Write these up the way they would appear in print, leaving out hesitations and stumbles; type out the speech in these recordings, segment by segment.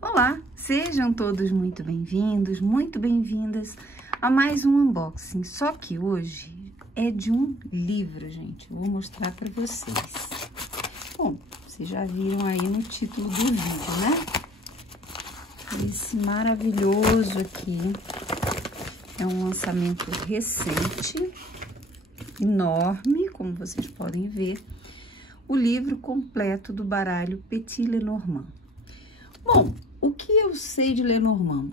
Olá, sejam todos muito bem-vindos, muito bem-vindas a mais um unboxing. Só que hoje é de um livro, gente. Eu vou mostrar para vocês. Bom, vocês já viram aí no título do vídeo, né? Esse maravilhoso aqui é um lançamento recente, enorme, como vocês podem ver. O livro completo do baralho Petit Lenormand. Bom, o que eu sei de Lenormand?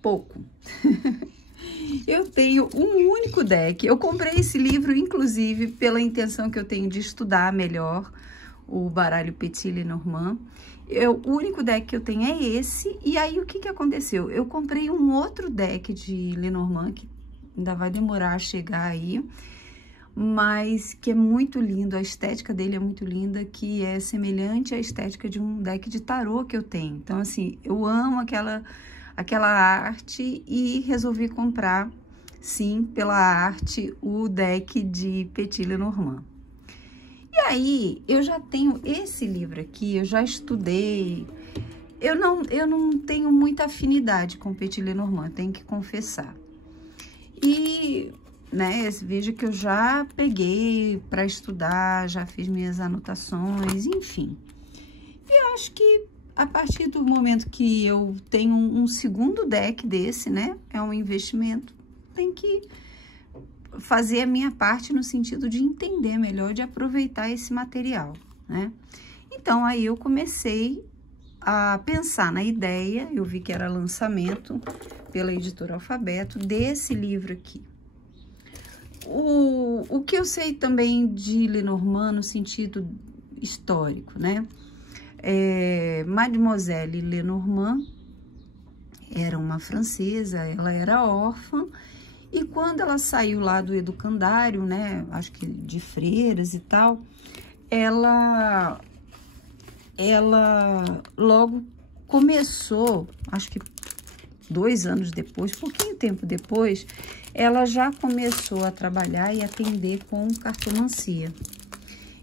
Pouco. Eu tenho um único deck. Eu comprei esse livro, inclusive, pela intenção que eu tenho de estudar melhor o baralho Petit Lenormand. O único deck que eu tenho é esse. E aí, o que aconteceu? Eu comprei um outro deck de Lenormand, que ainda vai demorar a chegar aí, mas que é muito lindo, a estética dele é muito linda, que é semelhante à estética de um deck de tarô que eu tenho. Então, assim, eu amo aquela arte e resolvi comprar, sim, pela arte, o deck de Petit Lenormand. E aí, eu já tenho esse livro aqui, eu já estudei. Eu não tenho muita afinidade com Petit Lenormand, tenho que confessar. E né, veja que eu já peguei para estudar, já fiz minhas anotações, enfim. E eu acho que a partir do momento que eu tenho um segundo deck desse, né, é um investimento, tem que fazer a minha parte no sentido de entender melhor, de aproveitar esse material, né? Então, aí eu comecei a pensar na ideia, eu vi que era lançamento pela editora Alfabeto desse livro aqui. O que eu sei também de Lenormand no sentido histórico, né? Mademoiselle Lenormand era uma francesa, ela era órfã, e quando ela saiu lá do educandário, né? Acho que de freiras e tal, ela logo começou, acho que 2 anos depois, pouquinho tempo depois, ela já começou a trabalhar e atender com cartomancia.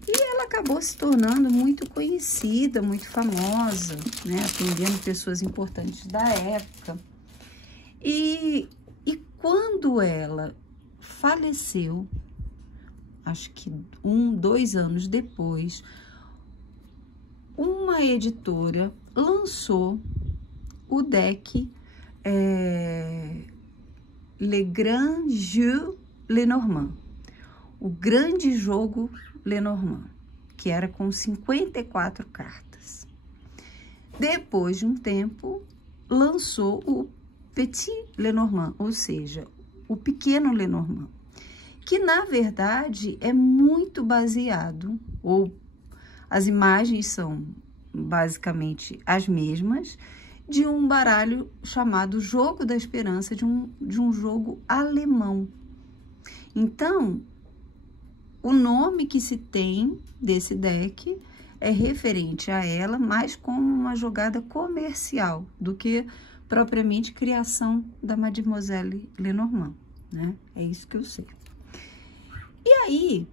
E ela acabou se tornando muito conhecida, muito famosa, né? Atendendo pessoas importantes da época. E quando ela faleceu, acho que 2 anos depois, uma editora lançou o deck Le Grand Jeu Lenormand, o grande jogo Lenormand, que era com 54 cartas. Depois de um tempo, lançou o Petit Lenormand, ou seja, o pequeno Lenormand, que na verdade é muito baseado, ou as imagens são basicamente as mesmas, de um baralho chamado Jogo da Esperança, de um jogo alemão. Então, o nome que se tem desse deck é referente a ela, mais como uma jogada comercial do que propriamente criação da Mademoiselle Lenormand, né? É isso que eu sei. E aí,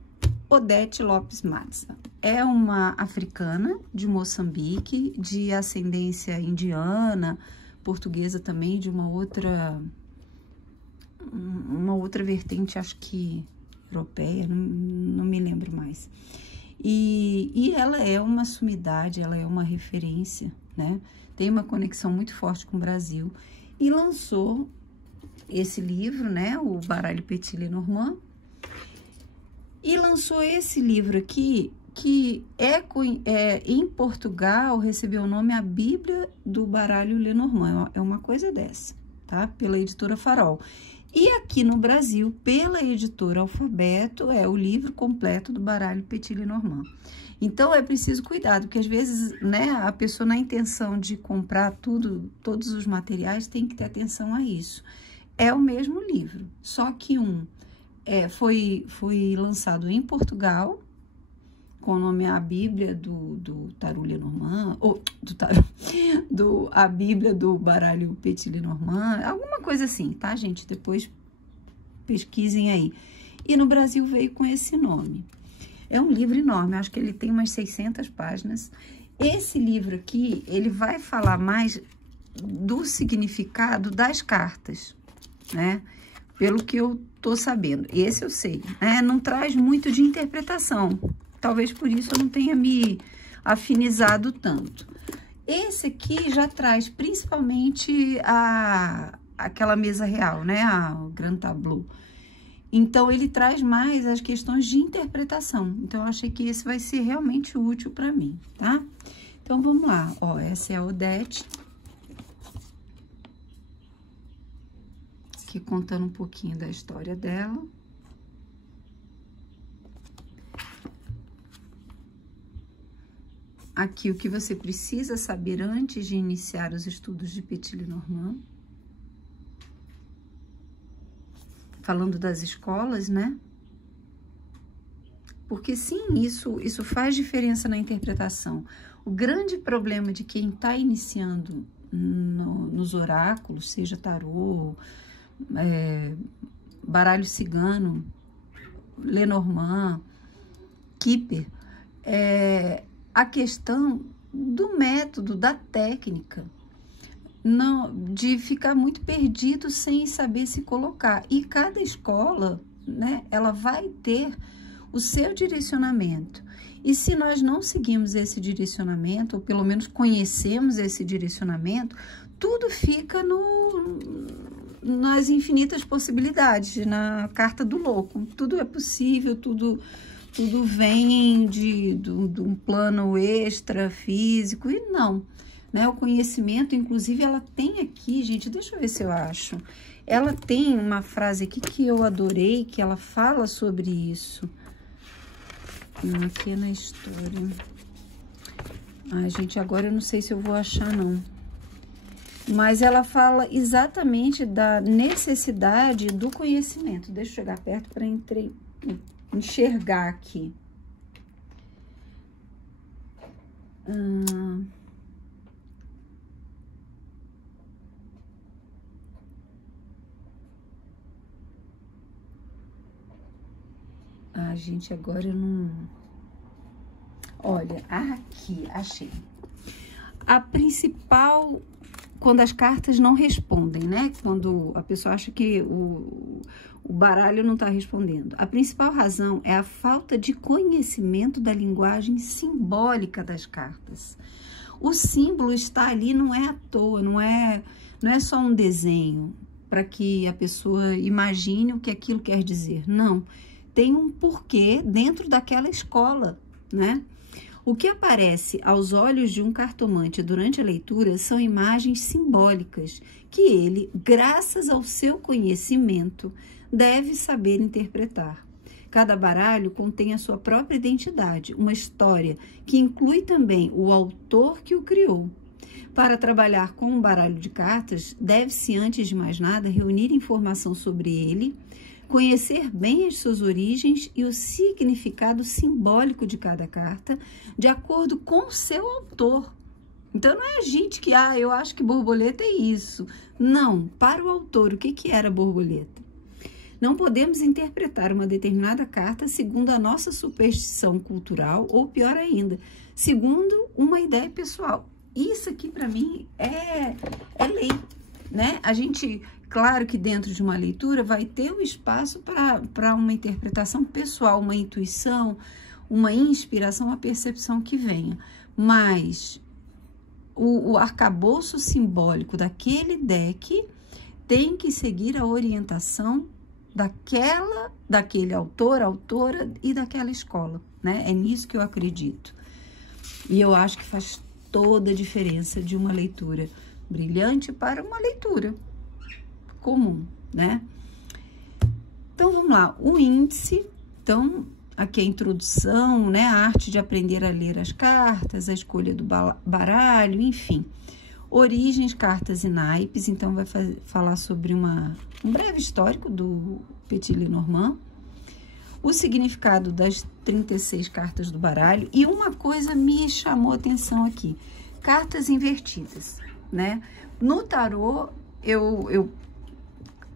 Odete Lopes Mazza é uma africana de Moçambique, de ascendência indiana, portuguesa também, de uma outra vertente, acho que europeia, não me lembro mais. E ela é uma sumidade, ela é uma referência, né? Tem uma conexão muito forte com o Brasil e lançou esse livro, né? O baralho Petit Lenormand. E lançou esse livro aqui, que em Portugal recebeu o nome A Bíblia do Baralho Lenormand. É uma coisa dessa, tá? Pela editora Farol. E aqui no Brasil, pela editora Alfabeto, é o livro completo do baralho Petit Lenormand. Então, é preciso cuidado, porque às vezes, né, a pessoa na intenção de comprar todos os materiais, tem que ter atenção a isso. É o mesmo livro, só que foi lançado em Portugal, com o nome A Bíblia do Tarô Lenormand, ou a Bíblia do baralho Petit Lenormand, alguma coisa assim, tá, gente? Depois pesquisem aí. E no Brasil veio com esse nome. É um livro enorme, acho que ele tem umas 600 páginas Esse livro aqui, ele vai falar mais do significado das cartas, né? Pelo que eu tô sabendo. Esse eu sei, né? Não traz muito de interpretação. Talvez por isso eu não tenha me afinizado tanto. Esse aqui já traz principalmente aquela mesa real, né? O Grand Tableau. Então, ele traz mais as questões de interpretação. Então, eu achei que esse vai ser realmente útil para mim, tá? Então, vamos lá. Ó, essa é a Odete. Aqui contando um pouquinho da história dela. Aqui, o que você precisa saber antes de iniciar os estudos de Petit Lenormand. Falando das escolas, né? Porque sim, isso faz diferença na interpretação. O grande problema de quem está iniciando nos oráculos, seja tarô, baralho cigano, Lenormand, Kipper, é a questão do método, da técnica. Não, de ficar muito perdido sem saber se colocar. E cada escola, né, ela vai ter o seu direcionamento. E se nós não seguimos esse direcionamento, ou pelo menos conhecemos esse direcionamento, tudo fica nas infinitas possibilidades, na carta do louco. Tudo é possível, tudo vem de um plano extra físico, e não. Né, o conhecimento, inclusive, ela tem aqui, gente, deixa eu ver se eu acho. Ela tem uma frase aqui que eu adorei, que ela fala sobre isso. Aqui na história. Ai, gente, agora eu não sei se eu vou achar, não. Mas ela fala exatamente da necessidade do conhecimento. Deixa eu chegar perto para enxergar aqui. Ah, gente, agora eu não... Olha, aqui, achei. A principal, quando as cartas não respondem, né? Quando a pessoa acha que o baralho não está respondendo. A principal razão é a falta de conhecimento da linguagem simbólica das cartas. O símbolo está ali, não é à toa, não é só um desenho para que a pessoa imagine o que aquilo quer dizer. Não. Tem um porquê dentro daquela escola, né? O que aparece aos olhos de um cartomante durante a leitura são imagens simbólicas que ele, graças ao seu conhecimento, deve saber interpretar. Cada baralho contém a sua própria identidade, uma história que inclui também o autor que o criou. Para trabalhar com um baralho de cartas, deve-se, antes de mais nada, reunir informação sobre ele, conhecer bem as suas origens e o significado simbólico de cada carta, de acordo com o seu autor. Então, não é a gente que, eu acho que borboleta é isso. Não, para o autor, o que era borboleta? Não podemos interpretar uma determinada carta segundo a nossa superstição cultural, ou pior ainda, segundo uma ideia pessoal. Isso aqui, para mim, é lei, né? A gente... Claro que dentro de uma leitura vai ter um espaço para uma interpretação pessoal, uma intuição, uma inspiração, uma percepção que venha. Mas o arcabouço simbólico daquele deck tem que seguir a orientação daquele autor, autora e daquela escola, né? É nisso que eu acredito. E eu acho que faz toda a diferença de uma leitura brilhante para uma leitura comum, né? Então, vamos lá. O índice, então, aqui a introdução, né? A arte de aprender a ler as cartas, a escolha do baralho, enfim. Origens, cartas e naipes, então vai falar sobre um breve histórico do Petit Lenormand. O significado das 36 cartas do baralho. E uma coisa me chamou a atenção aqui. Cartas invertidas, né? No tarô, eu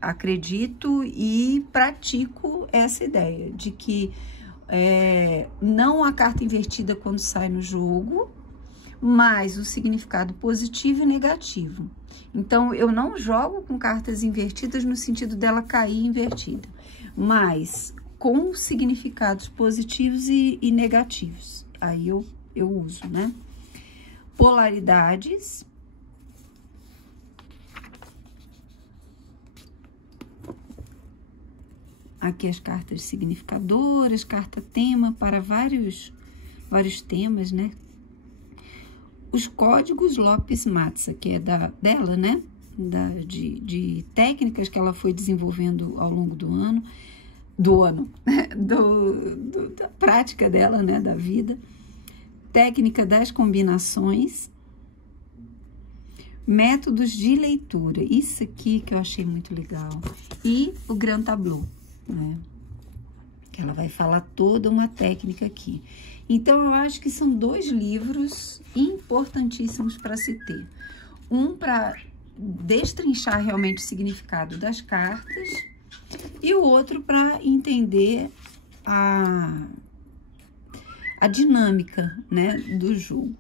acredito e pratico essa ideia de que não a carta invertida quando sai no jogo, mas o significado positivo e negativo. Então, eu não jogo com cartas invertidas no sentido dela cair invertida, mas com significados positivos e negativos. Aí eu uso, né? Polaridades. Aqui as cartas significadoras, carta tema para vários temas, né? Os códigos Lopes Matza, que é dela, né? De técnicas que ela foi desenvolvendo ao longo do ano, da prática dela, né? Da vida. Técnica das combinações. Métodos de leitura. Isso aqui que eu achei muito legal. E o Grand Tableau, né? Que ela vai falar toda uma técnica aqui. Então, eu acho que são 2 livros importantíssimos para se ter. Um para destrinchar realmente o significado das cartas e o outro para entender a dinâmica, né, do jogo.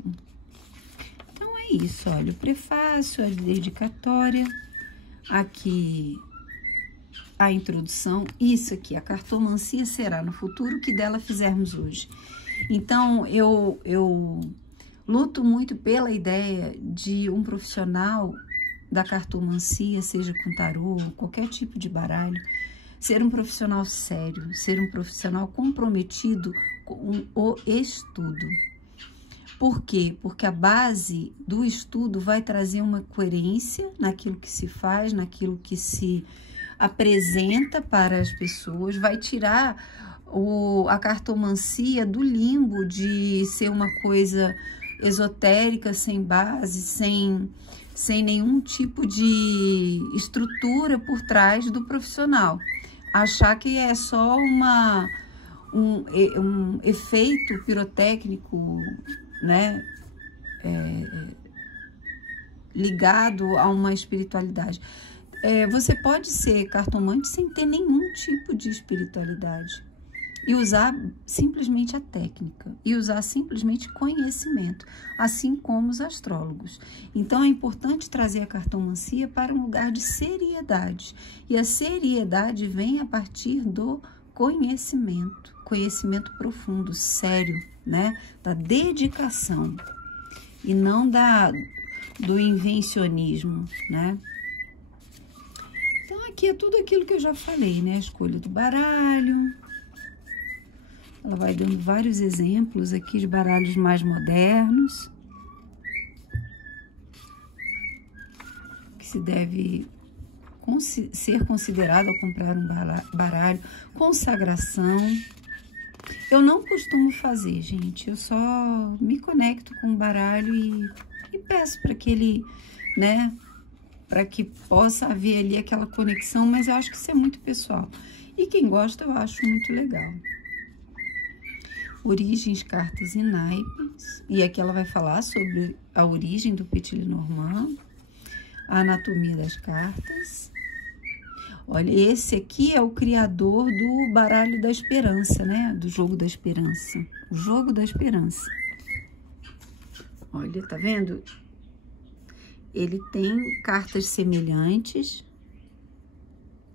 Então, é isso, olha, o prefácio, a dedicatória, aqui a introdução, isso aqui, a cartomancia será no futuro o que dela fizermos hoje. Então, eu luto muito pela ideia de um profissional da cartomancia, seja com tarô, qualquer tipo de baralho, ser um profissional sério, ser um profissional comprometido com o estudo. Por quê? Porque a base do estudo vai trazer uma coerência naquilo que se faz, naquilo que se apresenta para as pessoas, vai tirar a cartomancia do limbo de ser uma coisa esotérica, sem base, sem nenhum tipo de estrutura por trás do profissional. Achar que é só um efeito pirotécnico, né, ligado a uma espiritualidade. Você pode ser cartomante sem ter nenhum tipo de espiritualidade e usar simplesmente a técnica e usar simplesmente conhecimento, assim como os astrólogos. Então, é importante trazer a cartomancia para um lugar de seriedade. E a seriedade vem a partir do conhecimento profundo, sério, né? Da dedicação e não do invencionismo, né? Então, aqui é tudo aquilo que eu já falei, né? A escolha do baralho. Ela vai dando vários exemplos aqui de baralhos mais modernos. Que se deve ser considerado ao comprar um baralho. Consagração. Eu não costumo fazer, gente. Eu só me conecto com o baralho e peço para que ele, né? Para que possa haver ali aquela conexão, mas eu acho que isso é muito pessoal. E quem gosta, eu acho muito legal. Origens, cartas e naipes. E aqui ela vai falar sobre a origem do Petit Lenormand, a anatomia das cartas. Olha, esse aqui é o criador do baralho da esperança, né? Do jogo da esperança. O jogo da esperança. Olha, tá vendo? Ele tem cartas semelhantes,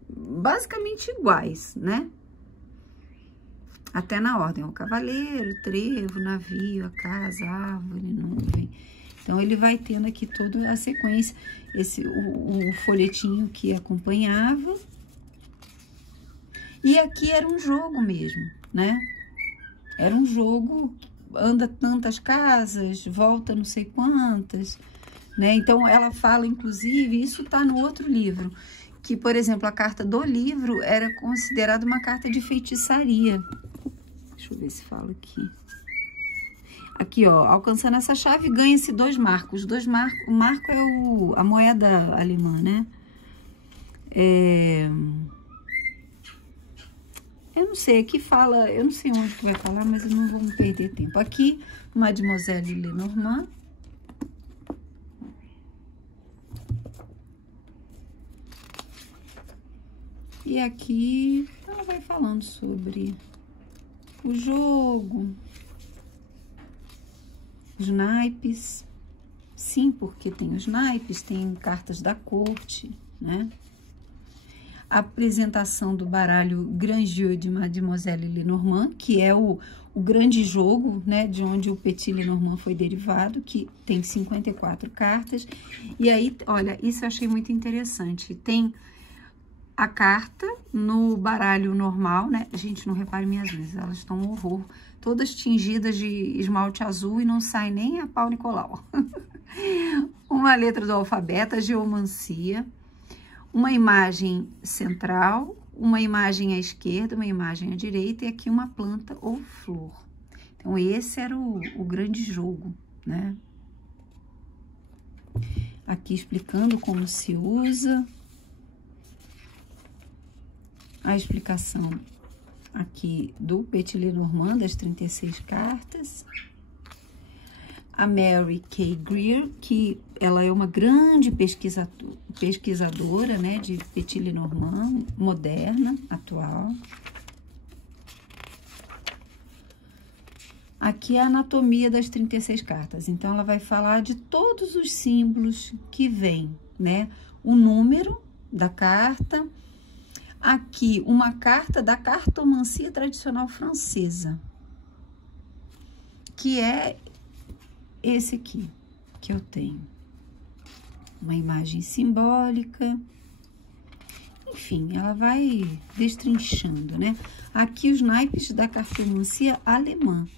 basicamente iguais, né? Até na ordem, o cavaleiro, o trevo, o navio, a casa, a árvore, nuvem. Então, ele vai tendo aqui toda a sequência, o folhetinho que acompanhava. E aqui era um jogo mesmo, né? Era um jogo, anda tantas casas, volta não sei quantas, né? Então, ela fala, inclusive, isso tá no outro livro, que, por exemplo, a carta do livro era considerada uma carta de feitiçaria. Deixa eu ver se fala aqui. Aqui, ó, alcançando essa chave, ganha-se 2 marcos. O marco é a moeda alemã, né? Eu não sei, aqui fala, eu não sei onde que vai falar, mas eu não vou me perder tempo. Aqui, Mademoiselle Lenormand. E aqui, ela vai falando sobre o jogo. os naipes. Sim, porque tem os naipes, tem cartas da corte, né? A apresentação do baralho Grand Jeu de Mademoiselle Lenormand, que é o grande jogo, né, de onde o Petit Lenormand foi derivado, que tem 54 cartas. E aí, olha, isso eu achei muito interessante. Tem a carta no baralho normal, né? Gente, não repare minhas unhas, elas estão um horror. Todas tingidas de esmalte azul e não sai nem a pau Nicolau. Uma letra do alfabeto, a geomancia. Uma imagem central, uma imagem à esquerda, uma imagem à direita e aqui uma planta ou flor. Então, esse era o grande jogo, né? Aqui explicando como se usa. A explicação aqui do Petit Lenormand, das 36 cartas. A Mary K. Greer, que ela é uma grande pesquisadora, né, de Petit Lenormand, moderna, atual. Aqui é a anatomia das 36 cartas. Então, ela vai falar de todos os símbolos que vêm, né? O número da carta. Aqui, uma carta da cartomancia tradicional francesa, que é esse aqui, que eu tenho. Uma imagem simbólica. Enfim, ela vai destrinchando, né? Aqui os naipes da cartomancia alemã.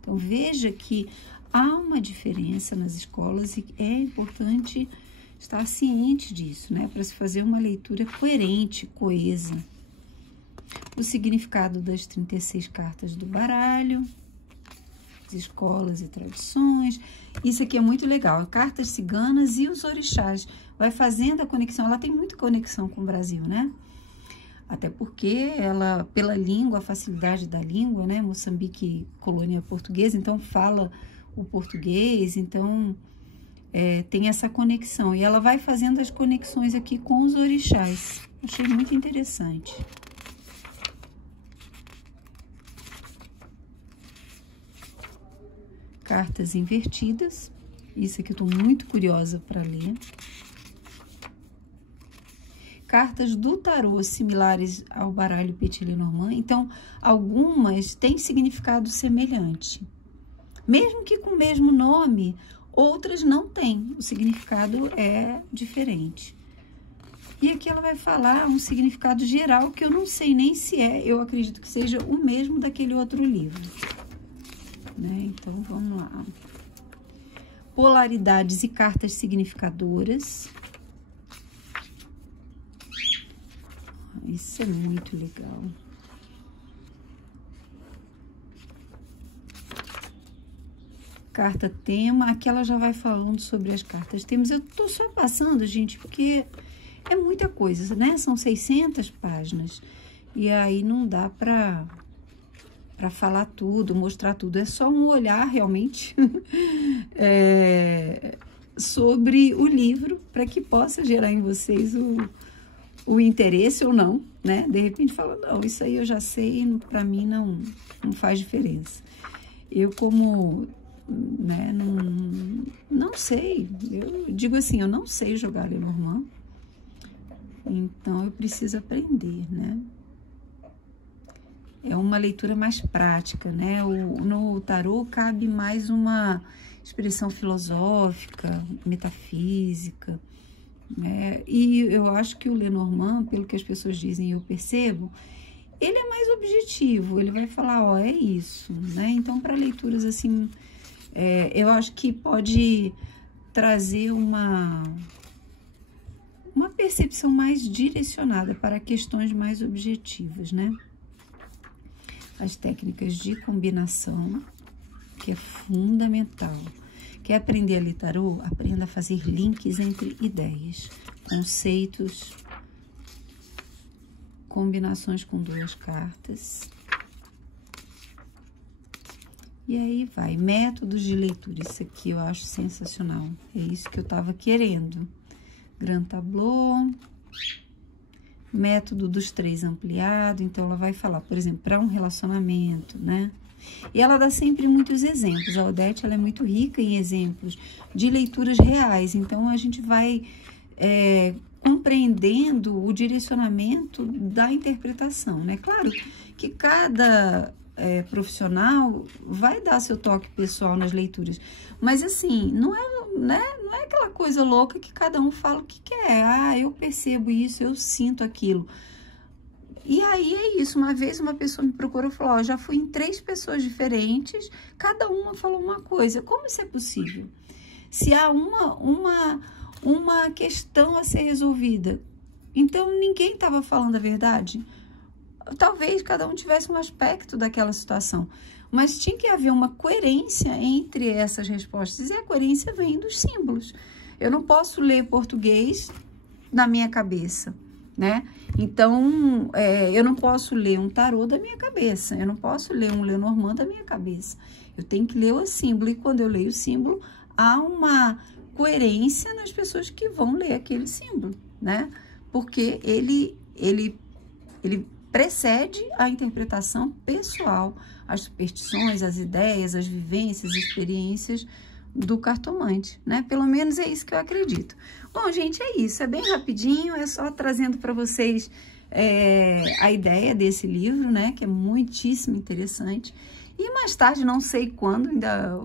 Então, veja que há uma diferença nas escolas e é importante estar ciente disso, né? Para se fazer uma leitura coerente, coesa. O significado das 36 cartas do baralho. Escolas e tradições. Isso aqui é muito legal, cartas ciganas e os orixás. Vai fazendo a conexão, ela tem muita conexão com o Brasil, né? Até porque ela, pela língua, a facilidade da língua, né? Moçambique, colônia portuguesa, então fala o português, então tem essa conexão. E ela vai fazendo as conexões aqui com os orixás. Achei muito interessante. Cartas invertidas. Isso aqui eu tô muito curiosa para ler. Cartas do tarô similares ao baralho Petit Lenormand. Então, algumas têm significado semelhante. Mesmo que com o mesmo nome, outras não têm. O significado é diferente. E aqui ela vai falar um significado geral que eu não sei nem se eu acredito que seja o mesmo daquele outro livro. Né? Então, vamos lá. Polaridades e cartas significadoras. Isso é muito legal. Carta tema. Aqui ela já vai falando sobre as cartas temas. Eu tô só passando, gente, porque é muita coisa, né? São 600 páginas. E aí não dá para falar tudo, mostrar tudo. É só um olhar, realmente, sobre o livro, para que possa gerar em vocês o interesse ou não, né? De repente fala, não, isso aí eu já sei, para mim não faz diferença. Eu, como, né, não sei, eu digo assim, eu não sei jogar Lenormand, então eu preciso aprender, né? É uma leitura mais prática, né? No tarô cabe mais uma expressão filosófica, metafísica, né? E eu acho que o Lenormand, pelo que as pessoas dizem e eu percebo, ele é mais objetivo, ele vai falar, ó, é isso, né? Então, para leituras assim, eu acho que pode trazer uma percepção mais direcionada para questões mais objetivas, né? As técnicas de combinação, que é fundamental. Quer aprender a ler tarô? Aprenda a fazer links entre ideias, conceitos, combinações com duas cartas. E aí vai, métodos de leitura. Isso aqui eu acho sensacional. É isso que eu tava querendo. Grand Tableau. Método dos 3 ampliado. Então, ela vai falar, por exemplo, para um relacionamento, né? E ela dá sempre muitos exemplos. A Odete, ela é muito rica em exemplos de leituras reais. Então, a gente vai compreendendo o direcionamento da interpretação, né? Claro que cada profissional vai dar seu toque pessoal nas leituras. Mas, assim, não é aquela coisa louca que cada um fala o que quer. Ah, eu percebo isso, eu sinto aquilo. E aí é isso, uma vez uma pessoa me procurou e falou, ó, já fui em 3 pessoas diferentes, cada uma falou uma coisa. Como isso é possível? Se há uma questão a ser resolvida, então ninguém estava falando a verdade? Talvez cada um tivesse um aspecto daquela situação, mas tinha que haver uma coerência entre essas respostas, e a coerência vem dos símbolos. Eu não posso ler português na minha cabeça, né? Então, eu não posso ler um tarô da minha cabeça, eu não posso ler um Lenormand da minha cabeça. Eu tenho que ler o símbolo, e quando eu leio o símbolo, há uma coerência nas pessoas que vão ler aquele símbolo, né? Porque ele precede a interpretação pessoal, as superstições, as ideias, as vivências, as experiências do cartomante, né? Pelo menos é isso que eu acredito. Bom, gente, é isso. É bem rapidinho, é só trazendo para vocês a ideia desse livro, né? Que é muitíssimo interessante. E mais tarde, não sei quando, ainda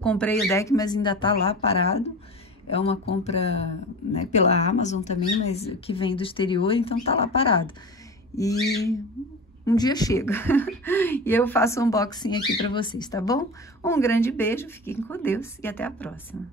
comprei o deck, mas ainda tá lá parado. É uma compra, né, pela Amazon também, mas que vem do exterior, então tá lá parado. E um dia chega e eu faço um unboxing aqui para vocês, tá bom? Um grande beijo, fiquem com Deus e até a próxima.